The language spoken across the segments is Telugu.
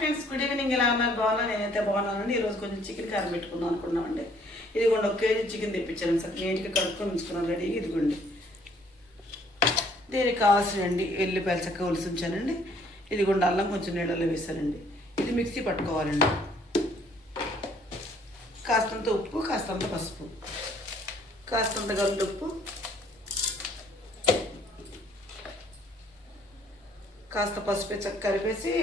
Friends, good evening. ఎలా ఉన్నారు? బాగున్నా? నేనైతే బాగున్నానండి. ఈరోజు కొంచెం చికెన్ కారం పెట్టుకుందాం అనుకున్నామండి. ఇదిగోండి 1 కేజీ చికెన్ తెప్పించాను సార్. నీట్గా కడుక్కొని ఉంచుకున్నాను రెడీ. ఇదిగోండి దీనికి కావాల్సినండి ఎల్లిపాయలు చక్కగా ఒలిసి ఉంచానండి. ఇదిగోండి అల్లం కొంచెం నీళ్ళలో వేసానండి. ఇది మిక్సీ పట్టుకోవాలండి. కాస్తంత ఉప్పు, కాస్తంత పసుపు, కాస్తంత గల్లుప్పు, కాస్త పసుపు చక్క కలిపేసి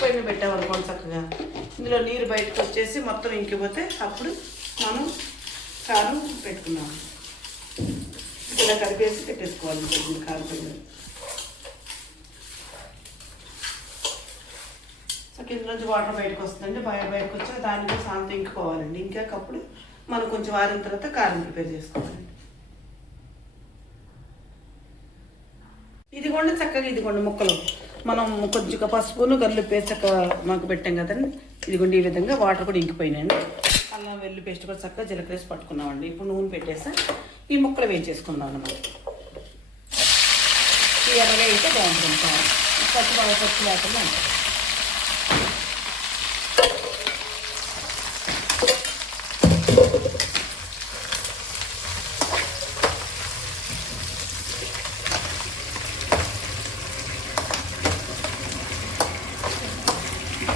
పొయ్యి మీద పెట్టామనుకోండి చక్కగా. ఇందులో నీరు బయటకు వచ్చేసి మొత్తం ఇంకిపోతే అప్పుడు మనం కారం పెట్టుకున్నాము. ఇలా కలిపేసి పెట్టేసుకోవాలి కారం పొయ్యి. చక్క ఇందులోంచి వాటర్ బయటకు వస్తుందండి. బయటకు వచ్చి దానికి సాంత ఇంకిపోవాలండి. ఇంకాకప్పుడు మనం కొంచెం వారిన తర్వాత కారం ప్రిపేర్ చేసుకోవాలండి. ఇదిగోండి చక్కగా ఇదిగోండి ముక్కలు మనం కొంచెం పసుపును గల్లుప్పు వేసి చక్కగా మాకు పెట్టాం కదండి. ఇదిగోండి ఈ విధంగా వాటర్ కూడా ఇంకిపోయినాయండి. అల్లం వెల్లుల్లి పేస్ట్ కూడా చక్కగా జీలకర్ర వేసి పట్టుకున్నామండి. ఇప్పుడు నూనె పెట్టేసా ఈ ముక్కలు వేయించేసుకుందాం అన్నమాట. ఈ ఎర్రగా అయితే బాగుంటుంది కారం. పచ్చి బాగా పచ్చి లేకుండా ఉంటుంది.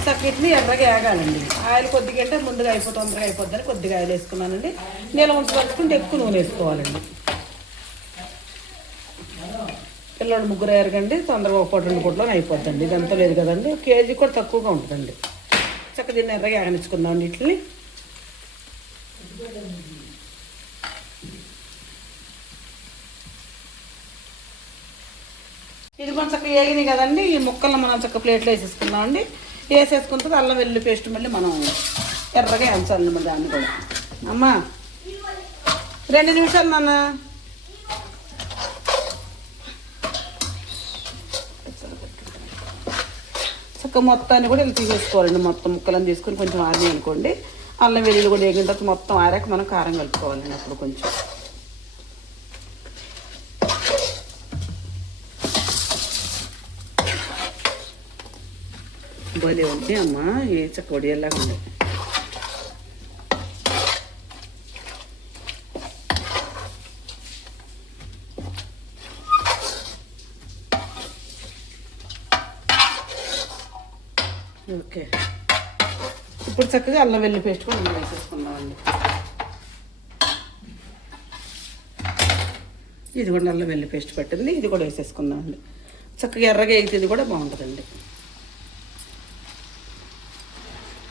చక్కటిని ఎర్రగా వేగాలండి. ఆయిల్ కొద్దిగా అంటే ముందుగా తొందరగా అయిపోద్దని కొద్దిగా ఆయిల్ వేసుకున్నానండి. నీళ్ళ ఉంచి పట్టుకుంటే ఎక్కువ నూనె వేసుకోవాలండి. పిల్లలు ముగ్గురు ఎరగండి, తొందరగా 1-2 పూటలో అయిపోద్దండి. ఇదంతా లేదు కదండి, కేజీ కూడా తక్కువగా ఉంటుందండి. చక్క దీన్ని ఎర్రగా వేగనిచ్చుకుందామండి. వీటిని ఇది కొంచెం చక్క వేగినాయి కదండి. ఈ ముక్కలను మనం చక్క ప్లేట్లో వేసేసుకుందామండి. వేసేసుకున్న తర్వాత అల్లం వెల్లుల్లి పేస్ట్ మళ్ళీ మనం ఎర్రగా వేయించాలి మళ్ళీ దాన్ని కూడా. అమ్మా 2 నిమిషాలు నాన్న. చక్క మొత్తాన్ని కూడా ఇలా తీసేసుకోవాలండి. మొత్తం ముక్కలను తీసుకొని కొంచెం ఆరినాయి అనుకోండి. అల్లం వెల్లుల్లి కూడా వేగిన తర్వాత మొత్తం ఆరాక మనం కారం కలుపుకోవాలండి. అప్పుడు కొంచెం భలే ఉంది అమ్మ. ఏ చక్క వడియల్లాగా ఉంది. ఓకే, ఇప్పుడు చక్కగా అల్లం వెల్లుల్లి పేస్ట్ కూడా మనం వేసేసుకున్నామండి. ఇది కూడా అల్లం వెల్లుల్లి పేస్ట్ పట్టింది. ఇది కూడా వేసేసుకున్నామండి. చక్కగా ఎర్రగా వేగితే ఇది కూడా బాగుంటుందండి.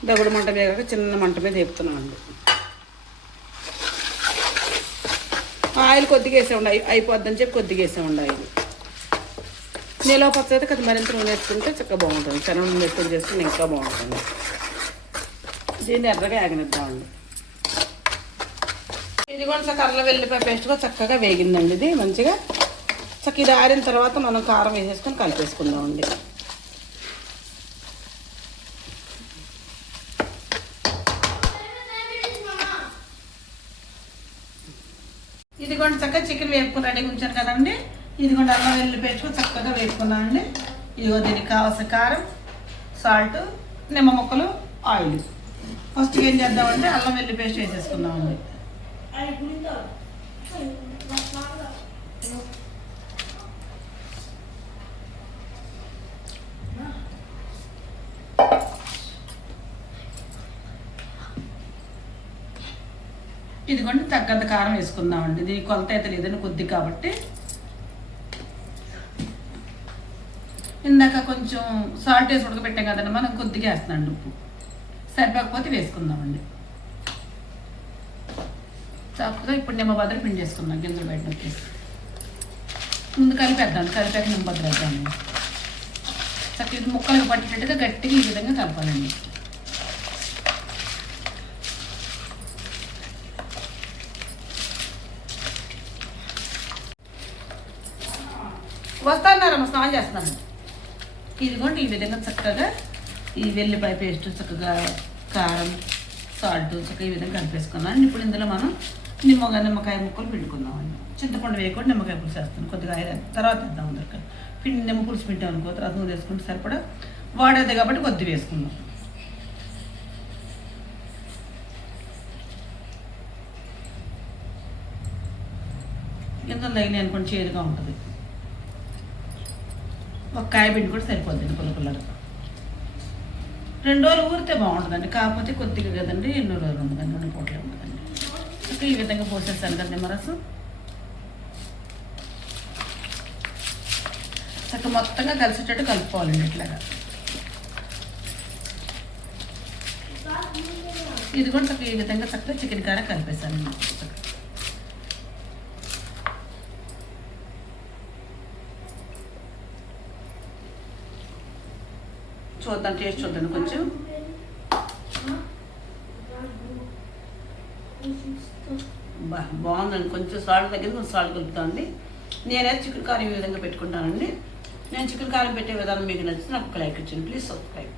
దగుడు మంట వేగాక చిన్న మంట మీద వేపుతున్నామండి. ఆయిల్ కొద్దిగా వేసే ఉండాలి, అయిపోద్దని చెప్పి కొద్దిగా వేసే ఉండాలి. ఆయిల్ నీలో పచ్చ అయితే కదా మరింత నూనె వేసుకుంటే చక్కగా బాగుంటుంది. శనగ నూనె వేసుకొని చేసుకుంటే ఇంకా బాగుంటుంది. దీన్ని ఎర్రగా వేగనిద్దామండి. ఇది కూడా చక్క అల్లం వెల్లిపాయ పేస్ట్ కూడా చక్కగా వేగిందండి. ఇది మంచిగా చక్క ఇది ఆరిన తర్వాత మనం కారం వేసేసుకొని కలిపేసుకుందామండి. ఇదిగోండి చక్కగా చికెన్ వేపుకుని రెడీగా ఉంచాను కదండి. ఇదిగోండి అల్లం వెల్లుల్లి పేస్ట్ చక్కగా వేపుకున్నానండి. ఇదిగో దీనికి కావాల్సిన కారం, సాల్ట్, నిమ్మ ముక్కలు, ఆయిల్. ఫస్ట్ ఏం చేద్దామంటే అల్లం వెల్లుల్లి పేస్ట్ వేసేసుకుందామండి. ఇదిగోండి తగ్గంత కారం వేసుకుందామండి. ఇది కొలత అయితే లేదని కొద్ది కాబట్టి ఇందాక కొంచెం సాల్ట్ వేసి ఉడకబెట్టాం కదండి, మనం కొద్దిగా వేస్తున్నాండి. ఉప్పు సరిపోకపోతే వేసుకుందామండి. చక్కగా ఇప్పుడు నిమ్మ బద్దలు పిండి చేసుకుందాం. గింజలు బయట వచ్చేసి ముందు కలిపేద్దాం. కలిపాక నిమ్మ బద్దలు వేద్దాము. చక్కగా ఇది ముక్కలకు పట్టేటట్టుగా గట్టిగా ఈ విధంగా కలపాలండి. వస్తున్నారమ్మ, స్నానం చేస్తున్నాను. ఇదిగోండి ఈ విధంగా చక్కగా ఈ వెల్లిపాయ పేస్ట్, చక్కగా కారం, సాల్ట్ చక్కగా ఈ విధంగా కలిపేసుకున్నాను. ఇప్పుడు ఇందులో మనం నిమ్మకాయ ముక్కలు పిండుకుందామండి. చింతపండు వేయకుండా నిమ్మకాయ పులుసు వేస్తాను. కొద్దిగా తర్వాత వేద్దాం. అందరికీ నిమ్మ పులుసు పిండాం అనుకో, తర్వాత నూనె వేసుకుంటే సరిపడా వాడేది కాబట్టి కొద్ది వేసుకుందాం. ఇందులో నేను కొంచెం చేదుగా ఉంటుంది. ఒక కాయ పిండి కూడా సరిపోద్ది పుల్లపుల్లగా. 2 రోజులు ఊరితే బాగుంటుందండి, కాకపోతే కొద్దిగా కదండి, ఎన్నో రోజులు ఉండదండి, 2 పూటలే ఉంటుందండి. ఇంకా ఈ విధంగా పోసేస్తాను కదా నిమ్మరసం. చక్క మొత్తంగా కలిసేటట్టు కలుపుకోవాలండి ఇట్లాగా. ఇది కూడా చక్కగా ఈ విధంగా చక్కగా చికెన్ కార కలిపేసాను. చూద్దాం, టేస్ట్ చూద్దాం కొంచెం. బాగుందండి. కొంచెం సాల్ట్ దగ్గర కొంచెం సాల్ట్ కలుపుతామండి. నేనైతే చికెన్ కారం ఈ విధంగా పెట్టుకుంటానండి. నేను చికెన్ కారం పెట్టే విధానం మీకు నచ్చితే నాకు ఒక లైక్ ఇచ్చాను. Please subscribe.